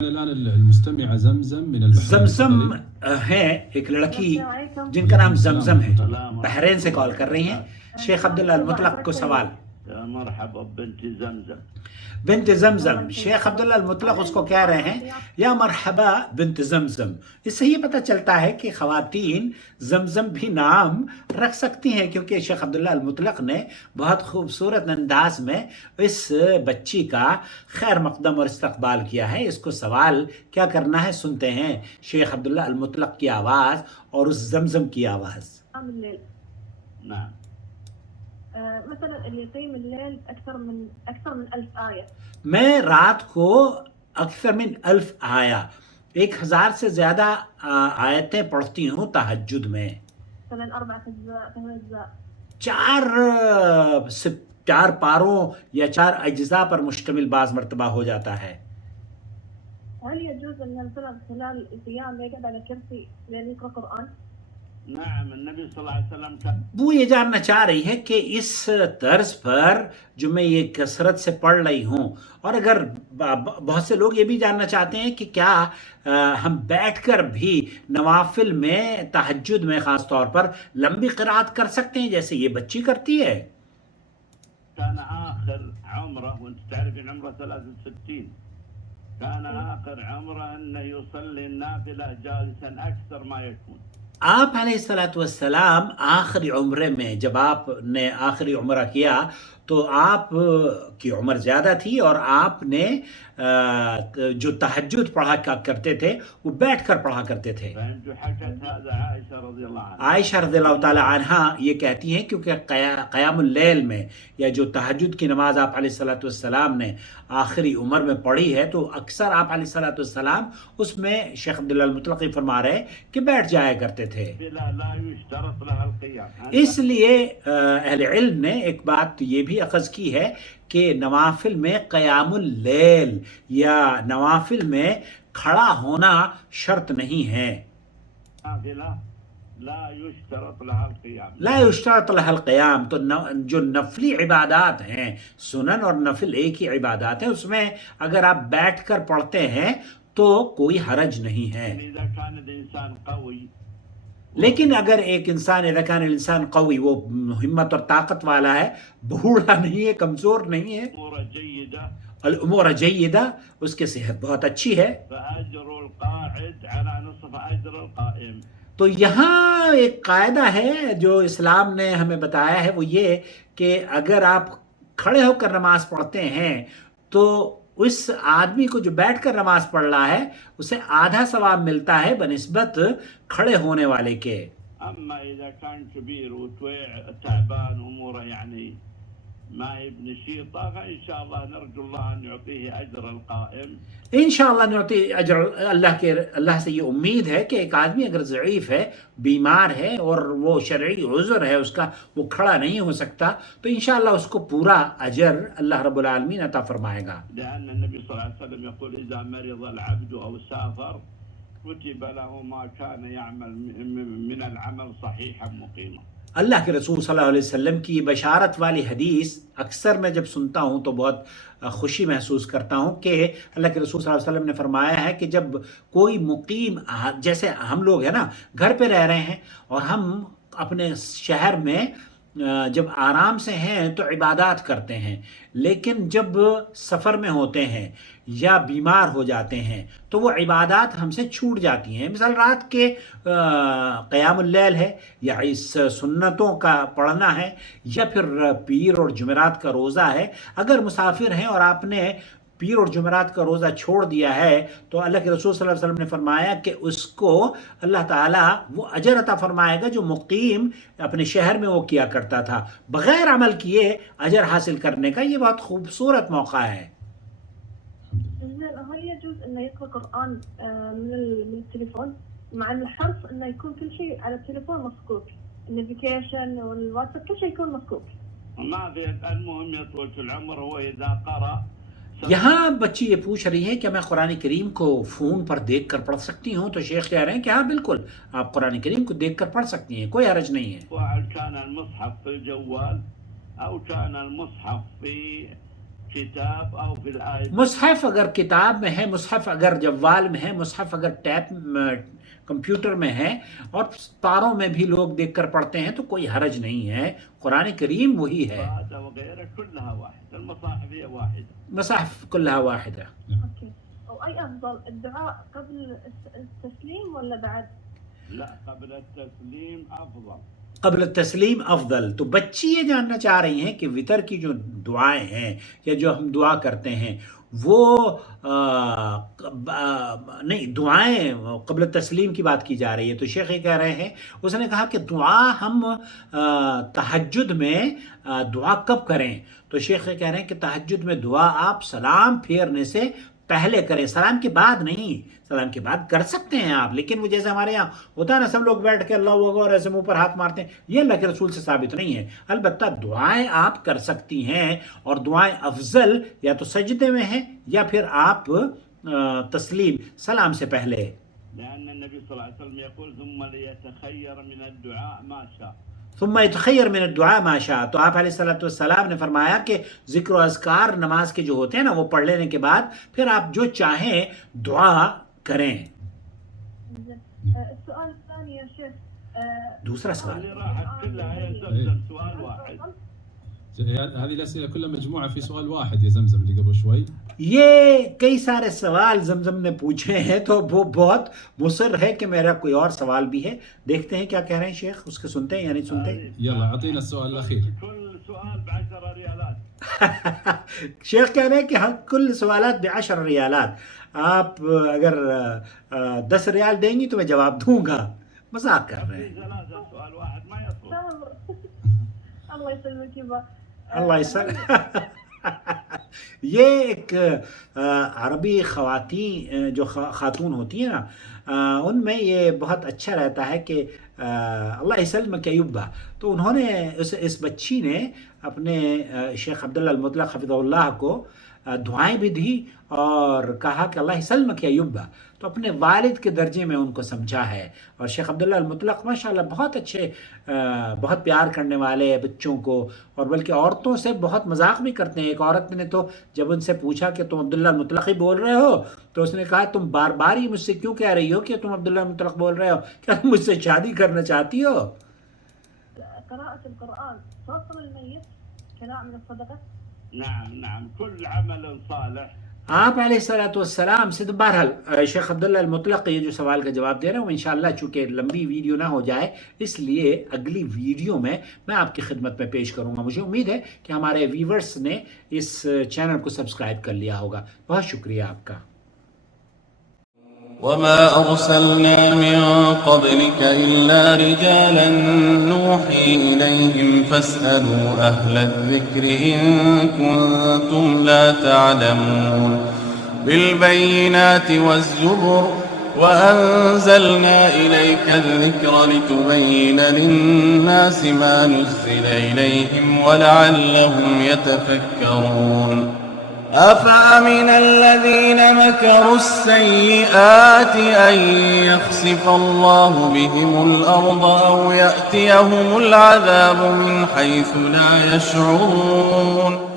الآن المستمعة زمزم من البحرين. زمزم ہے ایک لڑکی جن کا نام زمزم ہے، بحرین سے کال کر رہی ہیں۔ شیخ عبداللہ المطلق کو سوال۔ مرحبا بنت زمزم، بنت زمزم، شیخ عبداللہ المطلق اس کو کہہ رہے ہیں یا مرحبا بنت زمزم۔ اس سے یہ پتہ چلتا ہے کہ خواتین زمزم بھی نام رکھ سکتی ہیں، کیونکہ شیخ عبداللہ المطلق نے بہت خوبصورت انداز میں اس بچی کا خیر مقدم اور استقبال کیا ہے۔ اس کو سوال کیا کرنا ہے سنتے ہیں شیخ عبداللہ المطلق کی آواز اور اس زمزم کی آواز۔ نعم. مثلا اللي يقيم الليل أكثر من 1000 آية. میں رات کو اکثر من 1000 آیا، 1000 سے زیادہ آیتیں پڑھتی ہوں تہجد میں۔ مثلا 4 أجزاء 8 أجزاء، چار پاروں یا 4 اجزاء پر مشتمل بعض مرتبہ ہو جاتا ہے۔ هل يجوز أن الإنسان خلال القيام يقعد على كرسي لأن يقرأ قرآن؟ نعم، النبي صلى الله عليه وسلم كان وہ یہ جاننا چاہ رہی ہے کہ اس طرز پر جو میں یہ کثرت سے پڑھ رہی ہوں، اور اگر بہت سے لوگ یہ بھی جاننا چاہتے ہیں کہ کیا ہم بیٹھ کر بھی نوافل میں تہجد میں خاص طور پر لمبی قرات کر سکتے ہیں جیسے یہ بچی کرتی ہے۔ كان آخر عمره، وانت تعرف العمره 63، كان آخر عمره أنه يصلي النافلة جالسا أكثر ما يكون۔ آپ علیہ السلام آخری عمرے میں جب آپ نے آخری عمرہ کیا تو آپ کی عمر زیادہ تھی اور آپ نے جو تہجد پڑھا کرتے تھے وہ بیٹھ کر پڑھا کرتے تھے۔ حكت هذا عائشة رضي الله عنها، عائشہ رضی اللہ تعالی عنہا یہ کہتی ہیں کیونکہ قیام اللیل میں یا جو تہجد کی نماز آپ علیہ السلام نے آخری عمر میں پڑھی ہے تو اکثر آپ علیہ السلام اس میں شیخ عبداللہ المطلق فرما رہے کہ بیٹھ جایا کرتے تھے۔ لا يشترط لها القيام۔ اس لیے اہل علم نے ایک بات یہ بھی اخذ کی ہے کہ نوافل میں قیام اللیل یا نوافل میں کھڑا ہونا شرط نہیں ہے۔ لا يشترط لها القيام، لا يشترط لها القیام، تو جو نفلی عبادات ہیں، سنن اور نفل ایک ہی عبادات ہیں، اس میں اگر آپ بیٹھ کر پڑھتے ہیں تو کوئی حرج نہیں ہے۔ إذا كان الإنسان قوي، لیکن اگر ایک انسان اذا كان الانسان قوی، وہ ہمت اور طاقت والا ہے، بوڑھا نہیں ہے، کمزور نہیں ہے، أموره جيدة، الامور جیدہ، اس کی صحت بہت اچھی ہے، فأجر القاعد على نصف أجر القائم۔ تو یہاں ایک قاعدہ ہے جو اسلام نے ہمیں بتایا ہے، وہ یہ کہ اگر آپ کھڑے ہو کر نماز پڑھتے ہیں تو اس آدمی کو جو بیٹھ کر نماز پڑھ رہا ہے اسے آدھا ثواب ملتا ہے بنسبت کھڑے ہونے والے کے۔ أما إذا كان كبير وتعبان أموره يعني ما هي بنشيطة، فإن شاء الله نرجو الله أن يعطيه أجر القائم۔ انشاءاللہ نعطی اجر، اللہ سے یہ امید ہے کہ ایک آدمی اگر ضعیف ہے، بیمار ہے اور وہ شرعی عذر ہے اس کا، وہ کھڑا نہیں ہو سکتا، تو انشاءاللہ اس کو پورا اجر اللہ رب العالمین عطا فرمائے گا۔ لأن النبي صلى الله عليه وسلم يقول إذا مرض العبد أو سافر كتب له ما كان يعمل من العمل صحيحا مقيما۔ اللہ کے رسول صلی اللہ علیہ وسلم کی بشارت والی حدیث اکثر میں جب سنتا ہوں تو بہت خوشی محسوس کرتا ہوں کہ اللہ کے رسول صلی اللہ علیہ وسلم نے فرمایا ہے کہ جب کوئی مقیم، جیسے ہم لوگ ہیں نا گھر پہ رہ رہے ہیں اور ہم اپنے شہر میں جب آرام سے ہیں تو عبادات کرتے ہیں، لیکن جب سفر میں ہوتے ہیں یا بیمار ہو جاتے ہیں تو وہ عبادات ہم سے چھوٹ جاتی ہیں۔ مثال رات کے قیام اللیل ہے یا اس سنتوں کا پڑھنا ہے یا پھر پیر اور جمعرات کا روزہ ہے۔ اگر مسافر ہیں اور آپ نے پیر اور جمعرات کا روزہ چھوڑ دیا ہے تو اللہ کے رسول صلی اللہ علیہ وسلم نے فرمایا کہ اس کو اللہ تعالیٰ وہ اجر عطا فرمائے گا جو مقیم اپنے شہر میں وہ کیا کرتا تھا، بغیر عمل کیے اجر حاصل کرنے کا۔ یہ بہت خوبصورت موقع ہے۔ هل يجوز أنه يقرأ قرآن من التليفون، مع أن الحرص أنه يكون كل شيء على التليفون مفكوك، النافيجيشن والواتساب كل شيء يكون مفكوك؟ ما في، المهم يطول العمر هو إذا قرأ۔ یہاں بچی یہ پوچھ رہی ہے کہ میں قرآن کریم کو فون پر دیکھ کر پڑھ سکتی ہوں، تو شیخ کہہ رہے ہیں کہ ہاں بالکل آپ قرآن کریم کو دیکھ کر پڑھ سکتی ہیں، کوئی حرج نہیں ہے۔ كان المصحف في الجوال أو كان المصحف في كتاب أو في الآية. مصحف اگر کتاب میں ہے، مصحف اگر جوال میں ہے، مصحف اگر ٹیپ کمپیوٹر میں ہے اور تاروں میں بھی لوگ دیکھ کر پڑھتے ہیں تو کوئی حرج نہیں ہے، قرآن کریم وہی ہے، هذا وغيره كلها واحدة، المصاحف هي واحدة. مصحف كلها واحدة. اوكي. واي افضل، الدعاء قبل التسليم ولا بعد؟ لا، قبل التسليم أفضل. قبل التسلیم افضل. تو بچی یہ جاننا چاہ رہی ہیں کہ وطر کی جو دعائیں ہیں یا جو ہم دعا کرتے ہیں وہ نہیں، دعائیں قبل تسلیم کی بات کی جا رہی ہے. تو شیخ یہ کہہ رہے ہیں، اس نے کہا کہ دعا ہم تہجد میں دعا کب کریں؟ تو شیخ یہ کہہ رہے ہیں کہ تہجد میں دعا آپ سلام پھیرنے سے پہلے کریں، سلام کے بعد نہیں. سلام کے بعد کر سکتے ہیں آپ، لیکن وہ جیسے ہمارے یہاں ہوتا ہے نا، سب لوگ بیٹھ کے اللہ اکبر ایسے منہ پر ہاتھ مارتے ہیں، یہ اللہ کے رسول سے ثابت نہیں ہے. البتہ دعائیں آپ کر سکتی ہیں، اور دعائیں افضل یا تو سجدے میں ہیں یا پھر آپ تسلیم سلام سے پہلے. لأن النبي صلى الله عليه وسلم يقول ثم ليتخير من الدعاء ما شاء. ثم يتخير من الدعاء ما شاء. تو آپ علیہ الصلوۃ والسلام نے فرمایا کہ ذکر و اذکار نماز کے جو ہوتے ہیں نا، وہ پڑھ لینے کے بعد پھر آپ جو چاہیں دعا کریں. السؤال الثاني يا شيخ. دوسرا سوال. اللي راحت كلها هي زمزم سؤال واحد. هذه الأسئلة كلها مجموعة في سؤال واحد يا زمزم اللي قبل شوي. یہ کئی سارے سوال زمزم نے پوچھے ہیں، تو وہ بہت مصر ہے کہ میرا کوئی اور سوال بھی ہے. دیکھتے ہیں کیا کہہ رہے ہیں شیخ، اس کے سنتے ہیں یا نہیں سنتے. يلا أعطينا السؤال الأخير. كل سؤال ب10 ريالات. شیخ کہہ رہے ہیں کہ ہم کل سوالات ب10 ریالات. آپ اگر 10 ریال دیں گی تو میں جواب دوں گا. مذاق کر رہے ہیں. ثلاثة سؤال واحد ما يصلح. الله يسلمك يبا. اللہ يسلمك. یہ ایک عربی خواتین جو خاتون ہوتی ہیں نا، ان میں یہ بہت اچھا رہتا ہے کہ اللہ يسلمك یبا. تو انہوں نے اس بچی نے اپنے شیخ عبداللہ المطلق حفظہ اللہ کو دعائیں بھی دی اور کہا کہ اللہ يسلمك یبا. تو اپنے والد کے درجے میں ان کو سمجھا ہے. اور شیخ عبداللہ المطلق ماشاءاللہ بہت اچھے، بہت پیار کرنے والے بچوں کو، اور بلکہ عورتوں سے بہت مذاق بھی کرتے ہیں. ایک عورت نے تو جب ان سے پوچھا کہ تم عبداللہ المطلق ہی بول رہے ہو، تو اس نے کہا تم بار بار ہی مجھ سے کیوں کہہ رہی ہو کہ تم عبداللہ المطلق بول رہے ہو؟ کیا تم مجھ سے شادی کرنا چاہتی ہو؟ قراءة القرآن توصل الميت كنوع من الصدقة؟ نعم كل عمل صالح. آپ علیہ الصلوۃ والسلام سے. بہرحال شیخ عبداللہ المطلق یہ جو سوال کا جواب دے رہے ہیں، انشاءاللہ چونکہ لمبی ویڈیو نہ ہو جائے اس لیے اگلی ویڈیو میں آپ کی خدمت میں پیش کروں گا. مجھے امید ہے کہ ہمارے ویورز نے اس چینل کو سبسکرائب کر لیا ہوگا. بہت شکریہ آپ کا. وما أرسلنا من قبلك إلا رجالا نوحي إليهم فاسألوا أهل الذكر إن كنتم لا تعلمون. بالبينات والزبر وأنزلنا إليك الذكر لتبين للناس ما نزل إليهم ولعلهم يتفكرون. أفأمن الذين مكروا السيئات أن يخسف الله بهم الأرض أو يأتيهم العذاب من حيث لا يشعرون.